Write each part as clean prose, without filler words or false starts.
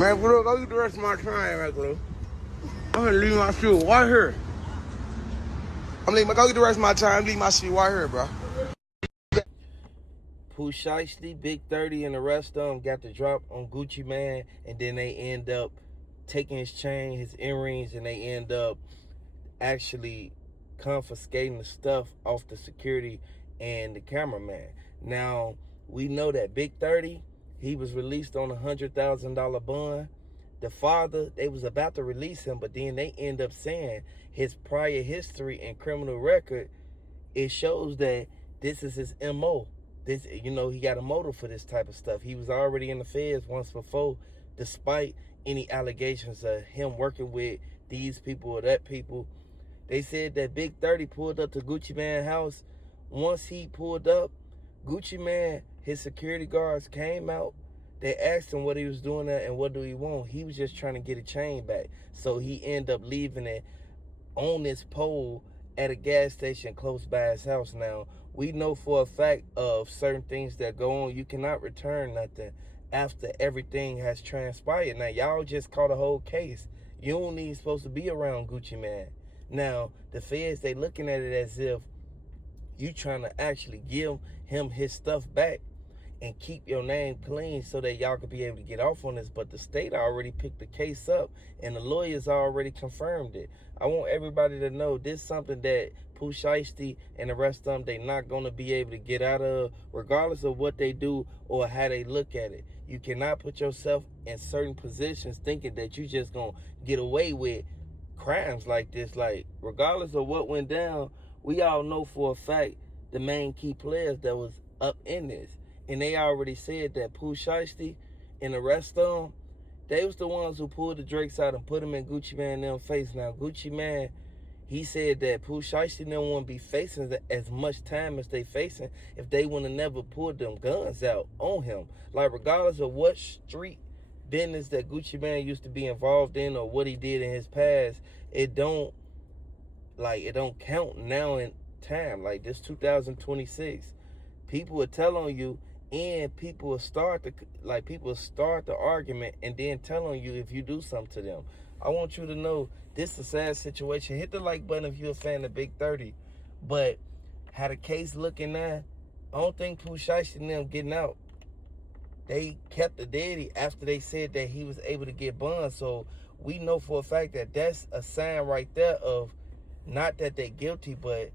Man, look, go get the rest of my time, man, bro. I'm gonna leave my shit right here. Go get the rest of my time, leave my shit right here, bro. Pooh, Shiesty, Big 30, and the rest of them got the drop on Gucci Man, and then they end up taking his chain, his earrings, and they end up actually confiscating the stuff off the security and the cameraman. Now, we know that Big 30, he was released on a $100,000 bond. The father, they was about to release him, but then they end up saying his prior history and criminal record, it shows that this is his MO. This, he got a motive for this type of stuff. He was already in the feds once before, despite any allegations of him working with these people or that people. They said that Big 30 pulled up to Gucci Man's house. Once he pulled up, Gucci Man, his security guards came out. They asked him what he was doing there and what do he want. He was just trying to get a chain back. So he ended up leaving it on this pole at a gas station close by his house. Now, we know for a fact of certain things that go on, you cannot return nothing after everything has transpired. Now, y'all just caught a whole case. You don't even supposed to be around Gucci Man. Now, the feds, they looking at it as if you trying to actually give him his stuff back and keep your name clean so that y'all could be able to get off on this. But the state already picked the case up and the lawyers already confirmed it. I want everybody to know this is something that Pooh, Shiesty and the rest of them, they not going to be able to get out of, regardless of what they do or how they look at it. You cannot put yourself in certain positions thinking that you just going to get away with crimes like this. Like, regardless of what went down, we all know for a fact the main key players that was up in this. And they already said that Pooh, Shiesty and the rest of them, they was the ones who pulled the Drakes out and put them in Gucci Man them face. Now, Gucci Man, he said that Pooh, Shiesty don't want to be facing as much time as they facing if they would have never pulled them guns out on him. Like, regardless of what street business that Gucci Man used to be involved in or what he did in his past, it don't count now in time. Like, this 2026, people will tell on you, and people will start the argument and then tell on you if you do something to them. I want you to know this is a sad situation. Hit the like button if you're a fan of Big 30. But how the case looking now, I don't think Pooh, Shiesty and them getting out. They kept the daddy after they said that he was able to get bond. So we know for a fact that that's a sign right there of not that they're guilty, but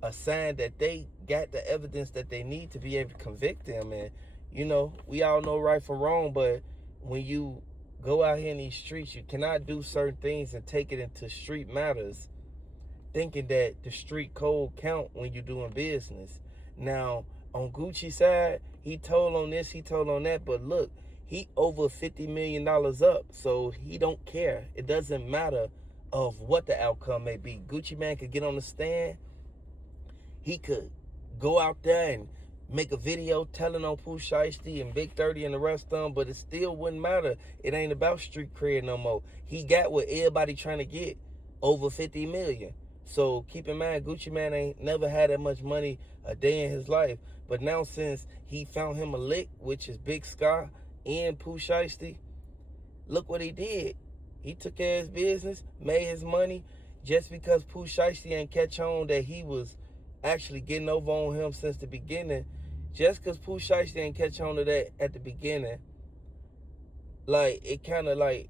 a sign that they got the evidence that they need to be able to convict them. And, we all know right from wrong, but when you go out here in these streets, you cannot do certain things and take it into street matters, thinking that the street code count when you're doing business. Now, on Gucci's side, he told on this, he told on that, but look, he over $50 million up, so he don't care. It doesn't matter of what the outcome may be. Gucci Man could get on the stand. He could go out there and make a video telling on Pooh, Shiesty and Big 30 and the rest of them, but it still wouldn't matter. It ain't about street cred no more. He got what everybody trying to get, over 50 million. So keep in mind, Gucci Man ain't never had that much money a day in his life. But now since he found him a lick, which is Big Sky and Pooh, Shiesty, look what he did. He took care of his business, made his money. Just because Pooh, Shiesty ain't catch on that he was actually getting over on him since the beginning, just because Pooh, Shiesty ain't catch on to that at the beginning, like, it kind of like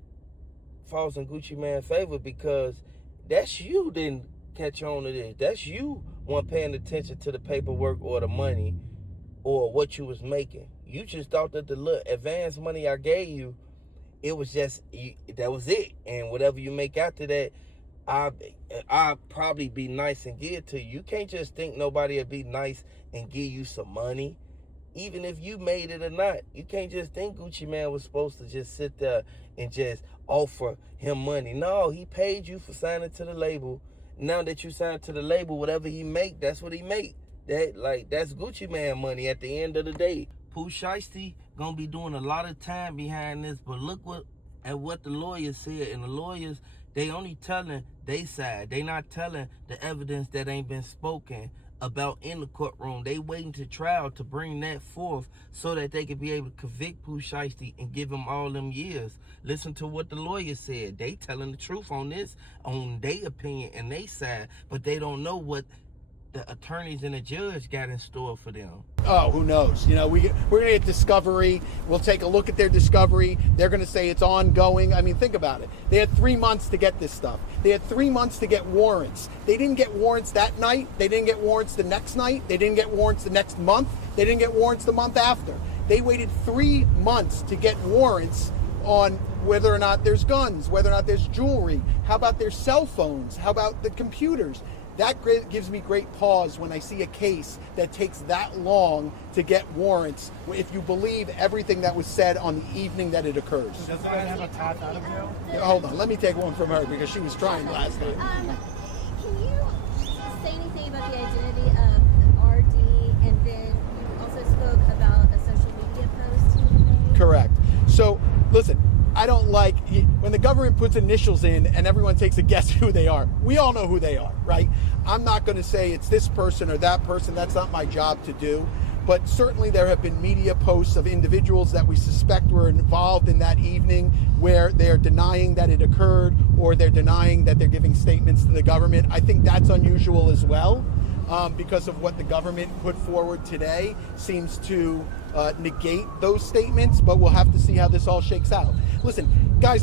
falls in Gucci Man's favor, because that's you didn't catch on to this. That's you weren't paying attention to the paperwork or the money or what you was making. You just thought that the little advance money I gave you, it was just, that was it. And whatever you make after that, I'll probably be nice and give it to you. You can't just think nobody will be nice and give you some money, even if you made it or not. You can't just think Gucci Man was supposed to just sit there and just offer him money. No, he paid you for signing to the label. Now that you signed to the label, whatever he make, that's what he make. That's Gucci Man money at the end of the day. Pooh, Shiesty gonna be doing a lot of time behind this, but look at what the lawyers said, and the lawyers, they only telling they side. They not telling the evidence that ain't been spoken about in the courtroom. They waiting to trial to bring that forth so that they could be able to convict Pooh Shiesty and give him all them years. Listen to what the lawyer said. They telling the truth on this, on their opinion and they side, but they don't know what the attorneys and the judge got in store for them. Oh, who knows? You know, we're going to get discovery. We'll take a look at their discovery. They're going to say it's ongoing. I mean, think about it. They had 3 months to get this stuff. They had 3 months to get warrants. They didn't get warrants that night. They didn't get warrants the next night. They didn't get warrants the next month. They didn't get warrants the month after. They waited 3 months to get warrants on whether or not there's guns, whether or not there's jewelry. How about their cell phones? How about the computers? That gives me great pause when I see a case that takes that long to get warrants, if you believe everything that was said on the evening that it occurs. Does that have a path out of jail? Hold on, let me take one from her because she was trying last night. Can you say anything about the identity of RD, and then you also spoke about a social media post he made? Correct. So, listen, I don't like when the government puts initials in and everyone takes a guess who they are. We all know who they are, right? I'm not going to say it's this person or that person. That's not my job to do. But certainly there have been media posts of individuals that we suspect were involved in that evening where they're denying that it occurred or they're denying that they're giving statements to the government. I think that's unusual as well. Because of what the government put forward today seems to negate those statements, but we'll have to see how this all shakes out. Listen, guys,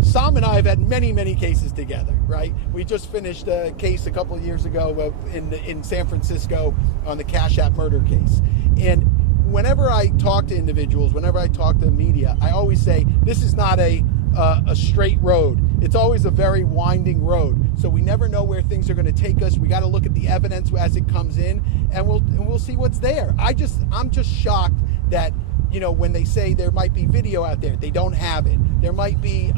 Sam and I have had many, many cases together, right? We just finished a case a couple of years ago in San Francisco on the Cash App murder case. And whenever I talk to individuals, whenever I talk to the media, I always say, this is not a straight road. It's always a very winding road. So we never know where things are going to take us. We got to look at the evidence as it comes in, and we'll see what's there. I'm just shocked that, you know, when they say there might be video out there, they don't have it. There might be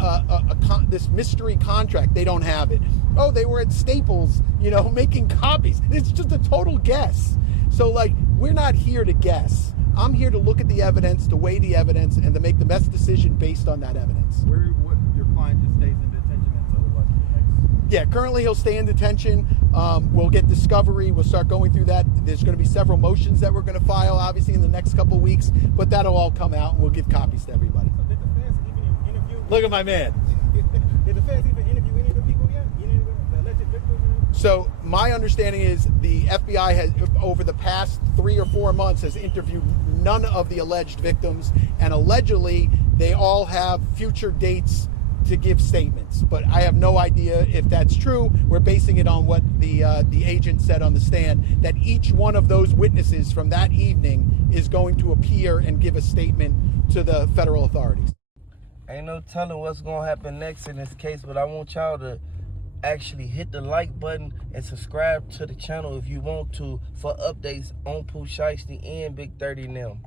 this mystery contract, they don't have it. Oh, they were at Staples, you know, making copies. It's just a total guess. So, like, we're not here to guess. I'm here to look at the evidence, to weigh the evidence, and to make the best decision based on that evidence. Your client just stays in detention until what? Yeah, currently he'll stay in detention. We'll get discovery. We'll start going through that. There's going to be several motions that we're going to file, obviously, in the next couple of weeks, but that'll all come out, and we'll give copies to everybody. So did the feds even interview? Look at my man. Did the feds even interview any of the people yet? Any of the alleged victims? So my understanding is the FBI has, over the past 3 or 4 months, has interviewed none of the alleged victims, and allegedly they all have future dates to give statements. But I have no idea if that's true. We're basing it on what the agent said on the stand, that each one of those witnesses from that evening is going to appear and give a statement to the federal authorities. Ain't no telling what's gonna happen next in this case, but I want y'all to actually hit the like button and subscribe to the channel if you want to for updates on Pooh Shiesty and Big 30 and them.